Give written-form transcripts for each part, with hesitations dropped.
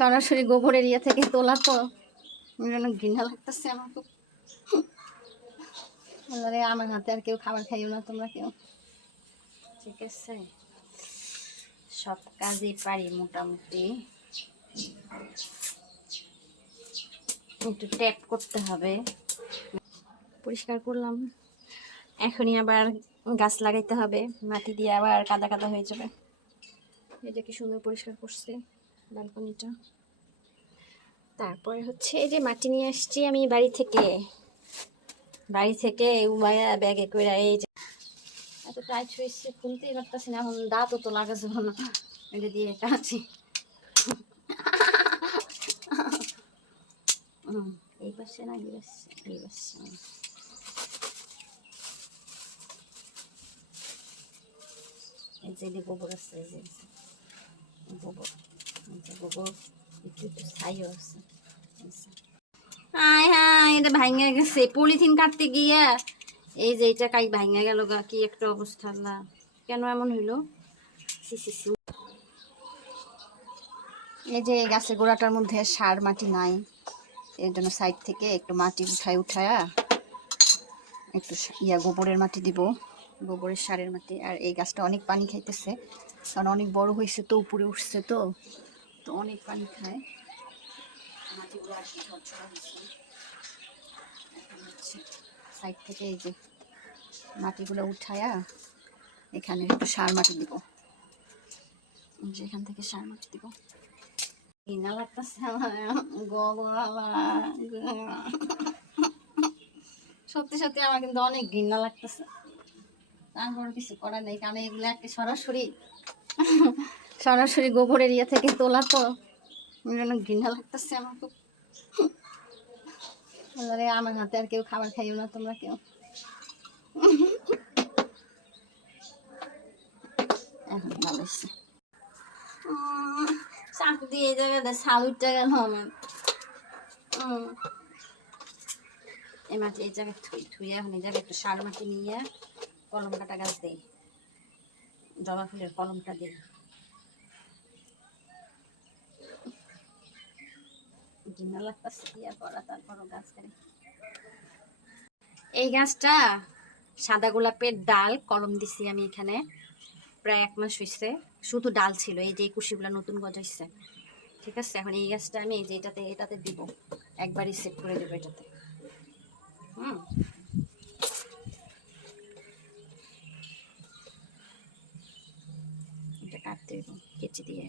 সরাসরি গোবরের ইয়ে থেকে তোলা তো ঘৃণা লাগতেছে আমার খুব। আমার হাতে আর কেউ খাবার খাইও না তোমরা কেউ, ঠিক আছে? সব কাজই পারি মোটামুটি, একটু ট্যাপ করতে হবে। পরিষ্কার করলাম, এখনই আবার গাছ লাগাইতে হবে, মাটি দিয়ে আবার কাদা কাদা হয়ে যাবে। এটা কি সুন্দর পরিষ্কার করছে ব্যালকনিটা। তারপরে হচ্ছে এই যে মাটি নিয়ে আসছি আমি বাড়ি থেকে উমায়া ব্যাগে করে। এই যে এত টাইট হয়েছে, খুলতেই পারতেছি না, এখন দাঁতও তো লাগাছে না, এটা দিয়ে কাছি। এই পাশে না, এই পাশে এই যে গোবর আছে, এই যে গোবর, গোবর একটু একটু ছাইও আছে। হাই হাই, এটা ভাঙা গেছে পলিথিন কাটতে গিয়া। এই যে এটা কাই ভাঙা গেল গা, কি একটা অবস্থা না, কেন এমন হইলো? এই যে গাছের গোড়াটার মধ্যে সার মাটি নাই, এর জন্য সাইড থেকে একটু মাটি উঠায়া একটু গোবরের মাটি দিব, গোবরের সারের মাটি। আর এই গাছটা অনেক পানি খাইতেছে, কারণ অনেক বড় হয়েছে তো, উপরে উঠছে তো অনেক পানি খায়। মাটিগুলো আর কি ঝরঝরা হয়েছে। এখন হচ্ছে সাইড থেকে এই যে মাটিগুলো উঠায়া এখানে একটু সার মাটি দিব, এখান থেকে সার মাটি দিব। ঘৃণা লাগতেছে আমার, সত্যি সত্যি আমার কিন্তু অনেক ঘৃণা লাগতেছে, তারপর কিছু করার নেই, কারণ এগুলো একটা সরাসরি গোবরের ইয়ে থেকে তোলা তো ঘৃণা লাগতেছে আমার খুব। আমার হাতে আর কেউ খাবার খাইও না তোমরা কেউ। এখন ভালো হচ্ছে, চাকু দিয়ে এই জায়গাটা সালুটটা গেল আমার। এই মাটি এই জায়গায় থুইয়া এখন এই জায়গায় একটু সার মাটি নিয়ে কলম কাটা গাছ দেই, জবা ফুলের কলমটা দিই। ঘৃণা লাগতেছে দিয়া করা, তারপরও গাছ কাটি। এই গাছটা সাদা গোলাপের ডাল কলম দিছি আমি এখানে, প্রায় 1 মাস হয়েছে, শুধু ডাল ছিল, এই যে কুশিগুলা নতুন গজাইছে, ঠিক আছে? এখন এই গাছটা আমি এই যে এটাতে দিব, একবারই সেট করে দেবো এটাতে। এটা কাটতে দেবো কেচি দিয়ে।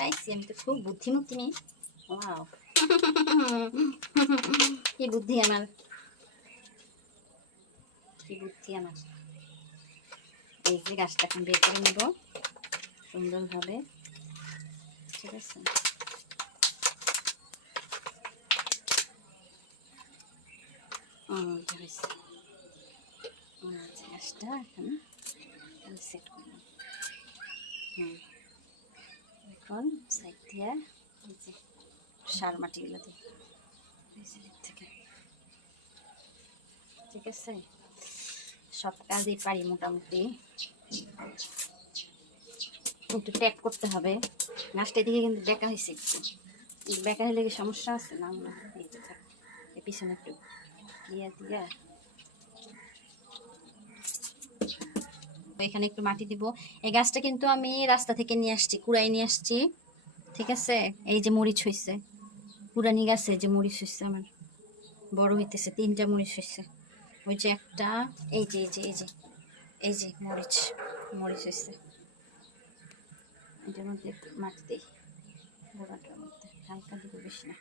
পাইছি, আমি তো খুব বুদ্ধিমতী নেই। কি বুদ্ধি আমার, কি বুদ্ধি আমার। এই যে গাছটা এখন বের করে নেব সুন্দরভাবে, ঠিক আছে? গাছটা এখানে সেট করলাম। এখন সাইড দিয়ে এই যে সার মাটিগুলো দিই থেকে, ঠিক আছে? সব কাজই পারি মোটামুটি, একটু ট্যাপ করতে হবে। গাছটা দিকে কিন্তু বেঁকা হয়েছে, একটু বেঁকা হলে কি সমস্যা আছে না? এই যে থাক, এই পিছনে একটু দিয়া এখানে একটু মাটি দিব। এই গাছটা কিন্তু আমি রাস্তা থেকে নিয়ে আসছি, কুড়াই নিয়ে আসছি, ঠিক আছে? এই যে মরিচ হয়েছে, পুরানি গাছে যে মরিচ হয়েছে আমার, বড় হইতেছে, 3টা মরিচ হয়েছে। ওই যে একটা, এই যে এই যে মরিচ হয়েছে, এটার মধ্যে একটু মাটি দিই, গোড়াটার মধ্যে হালকা দিব, বেশি না,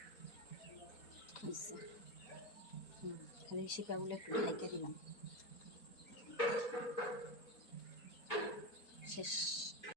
হয়েছে। খালি শিকাগুলো একটু ঢাইকা দিলাম, শেষ।